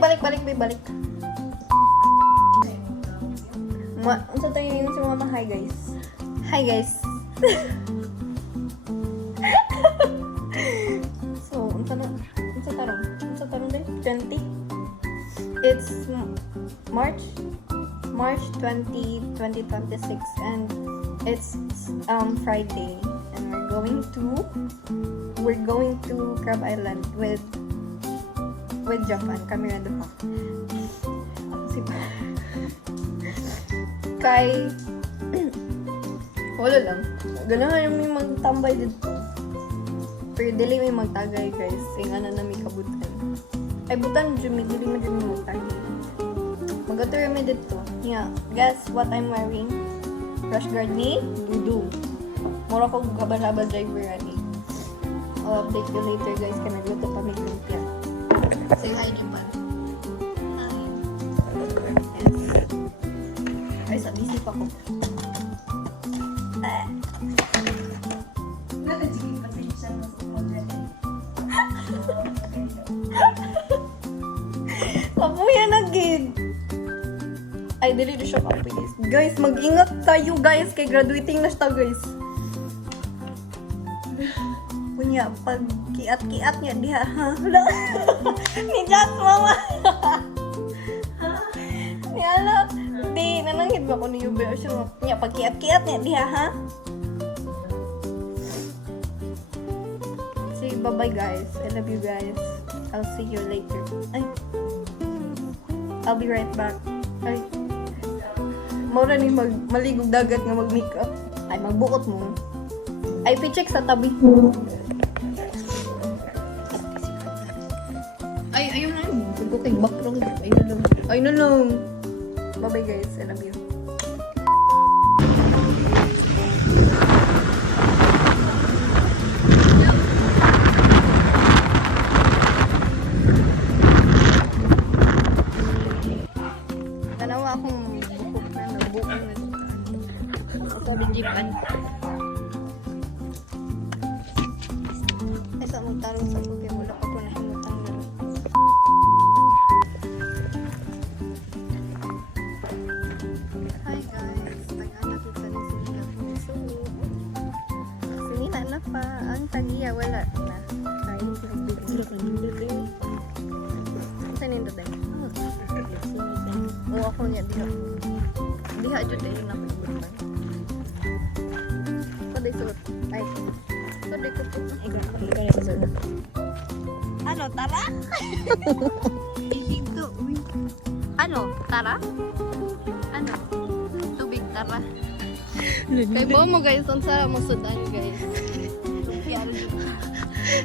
balik. Unsa tayo yung si mama? Hi guys. So, unsa tarong din? 20? It's March 20, 2026 and it's Friday and we're going to Crab Island with Japan. Kami na doon. Kay wala lang. Ganahan yung may magtambay dito. Pero dili may magtagay guys. Yung ano na may kabutan. Ay butan dili mo magtagay. Mag-tour kami dito. Yeah. Guess what I'm wearing? Rush guard ni Dudu. Mura ko gabal-habal driver ani. I'll update you later guys. Kaya nagluto kami lumpia. Say hi Japan. Hi. Yes. Ay, sabisip ako. Papuya na gid. Ay, dili do siya kapis. Guys, mag-ingat tayo guys. Kay graduating na siya guys. Punya, pag kiat-kiat niya diha. Ni Jat, mama. Ni ala. Di, nanangid ba ko ni Yube? O siya, niya, pag kiat-kiat niya diha, ha? Say bye-bye guys. I love you guys. I'll see you later. Ay. I'll be right back. Ay. Maura ni maligog dagat nga mag-makeup. Ay, magbukot mo. Ay, picheck sa tabi. Ay, ayun na yun. Pagkutay background. Ayun na lang. Bye-bye guys. I love you. Tanawa akong bukok na nabuo na. Sabi jeepan. Ay, sa magtarong sa bukid. Wala ko na himutang na. Hi guys. Taga-anak kita ni Sinila Puso. Sinila na pa. Ang tagiya wala na. Kain sa bibili. Saan yung tatay? Oo, ako niya diha. Diha dyan tayo na pagbutan. Paday suot. Ay. Paday ko po. Ikaw na pasuot. Ano, tara? Ihinto. Ano, tara? Ano? Tubig, tara. Kay buo mo guys, ang sarap masudan guys.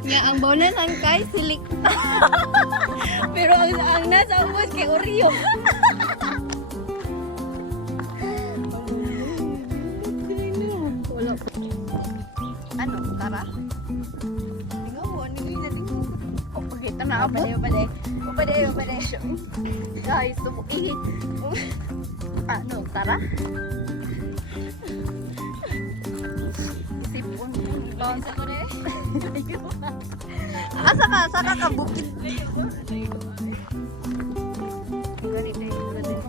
Nga, ang bonanan kay silik. Pero ang nasa ubos kay Oreo. Ano, tara? Tingnan mo, ano yung natin mo? O, pagkita na ako. Upade. Guys, tumuki. Ano, tara? Isipon. Bounce ako na eh. Saka ka bukid. Ganito yung ganito.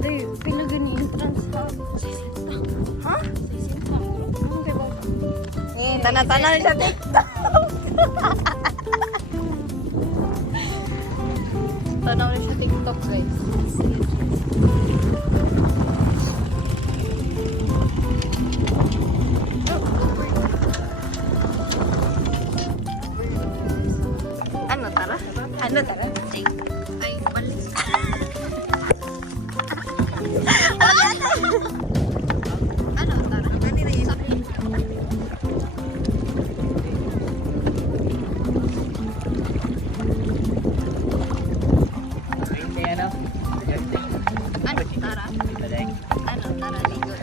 Day, pila gani entrance ha? 60. Ha? 60. Ano kay ba? Tana-tana na siya TikTok. Tanaw na siya TikTok guys. Ano tara? Ay, balik. Ano tara? Kanina yun. Ano tara? Ano tara? Ligo.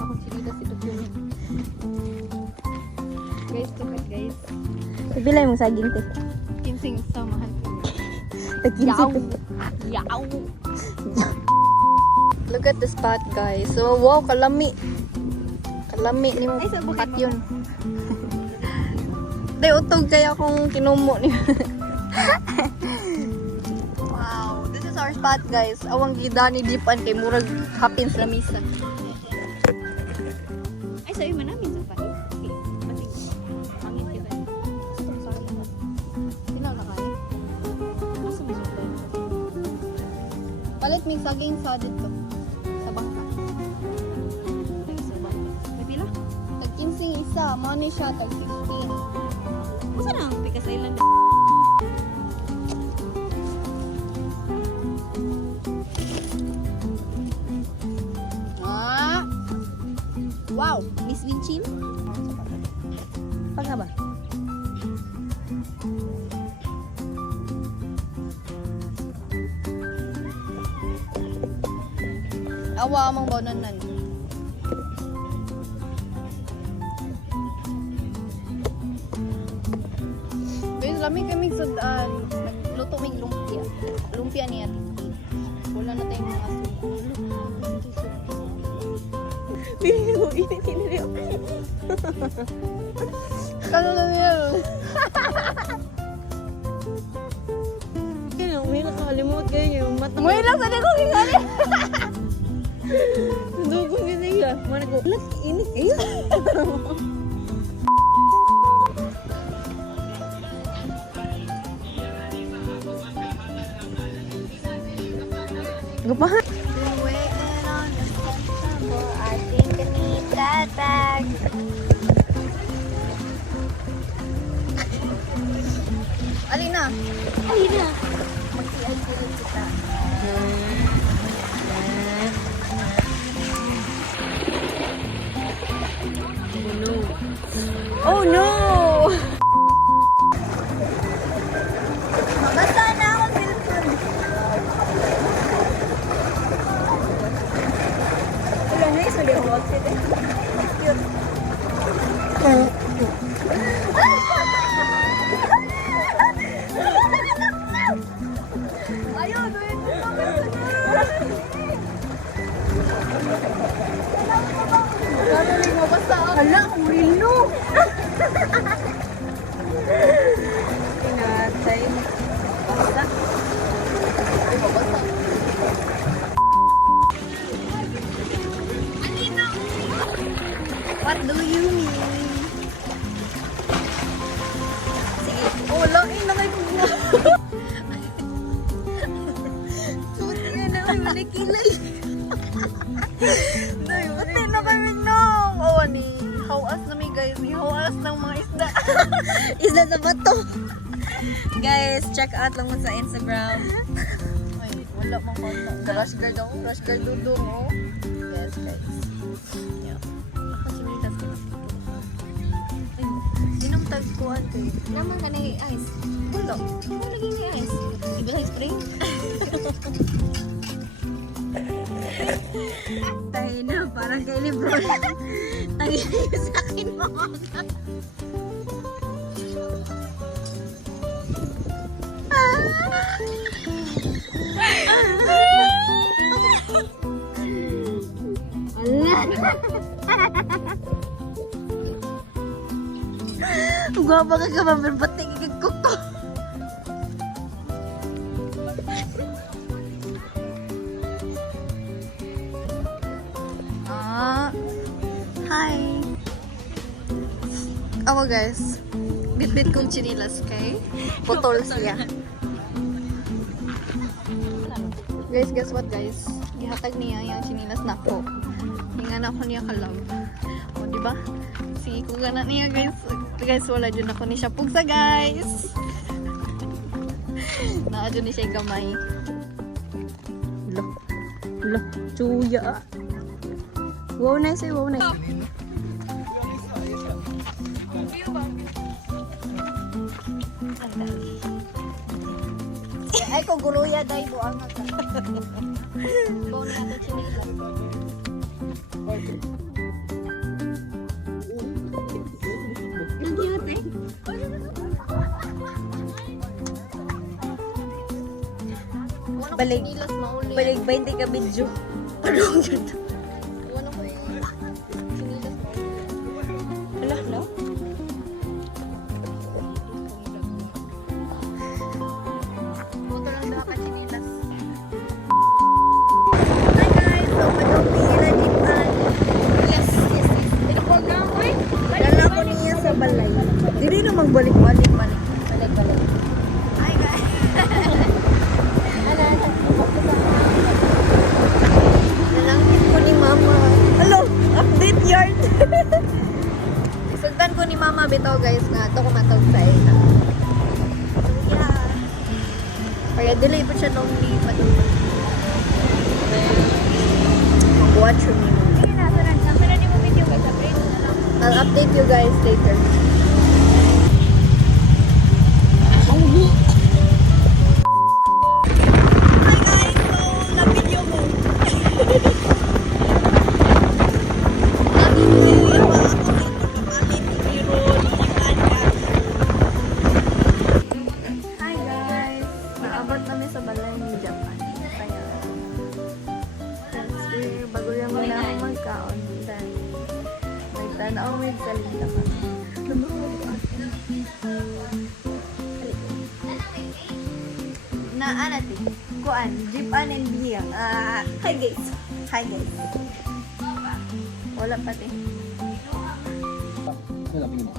Ako sinita yun. Guys, tukat guys. Bilay mo saging te. Kinsing samahan. Yaw. Look at the spot guys. So wow, kalami. Kalami ni mo. Kat yun. Day, utog kaya kung kinumo niya. Wow, this is our spot, guys. Awang gida ni Dipan kay murag hapins na misa. Ay, sabi mo namin sa pahit. Okay. Pati, pangit kita. Sinaw na kayo? Masa mo sa Palit may saging sa dito. Sa bangka. May pila? Tag 15 isa, money siya, tag 15. Masa na ang Picas Island? Ah! Wow! Miss Winchin? Pag nga ba? Awa amang bononan. Guys, lami kami sudaan. Nagluto may lumpia. Lumpia niya titi. Wala na tayong mga suko. Bili ko, init. Kano na niya? Kaya may nakakalimot kayo yung mata. Ngayon lang sa ko kingali. Dugong ganyan ka. Mana ko, ulat, init kayo. Gapahan. Waiting on the September, I think I need that bag. Alina. Alina. Magsiyan-siyan kita. Oh no! Mabasa na ako, Wilson. Wala na yung sali ako. Cute. Ayaw, doon mo Karaling mabasa ako. Hala, ang rino! Pinatay. Basta. Ay, mabasa. What do you mean? Sige. Oh, wala. Eh, nakikita. Suti nga na kami malikilay. Day, pati na kami nung. Oh, ni. Hawas na mi, guys. Ni hawas ng mga isda. Isla sa bato. Guys, check out lang mo sa Instagram. Ay, wala mang konta. Rush guard ako. Rush guard dudong, oh. Yes, guys. Yeah. Ako sinilas ko. Ay, sinong tagkuhan ko eh. Naman ka na ice. Wala. Ano lagi ni ice? Iba sa spring? Tayo na, parang kay Lebron. Tayo na sa akin mga. Gwapa ka ka maberbating ikagkok ko. Hi. Ako guys, bit-bit kong chinilas kay putol siya. Guys, guess what guys? Ihatag niya yung chinilas na ko. Hinga na ako niya kalab. O, diba? Sige ko gana niya guys. Guys, wala dyan ako ni siya pugsa guys. Nakadyan ni siya gamay. Loh, cuya. Wow, nice eh, wow, nice. Ay, ko guruya dahil ko ang nata. Kung nata chinila. Ang cute eh. Balik. Chinilas mauli. Balik 20 ka video. Parang yun. Ano ko yung chinilas mauli. Wala, no? Kaya delay pa siya nung lipat. Watch your movie. I'll update you guys later. Hi guys! So, na-video mo. Hi guys! Naabot kami sa balay ni Japan. Kaya, yes, bago yan muna ako magkaon. Dahil, nagtanaw may salita ka. Na anati, kuan, jeepan and bihang. Hi guys! Hi guys! Wala pati. Ano tingin mo?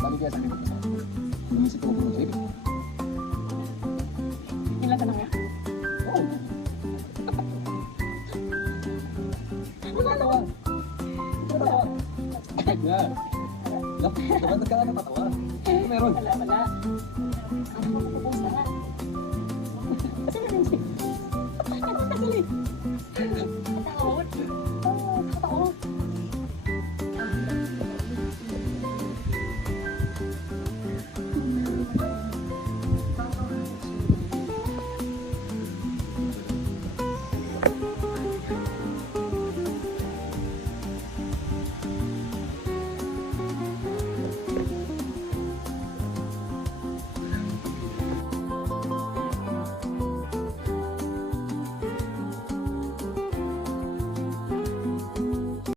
Sabi kaya sa akin ko sa lumisip ko kung trip. Ilan ka na nga? Oo. Natawa. Natawa. Nga. Dapat ka na natawa. Ano meron? Wala.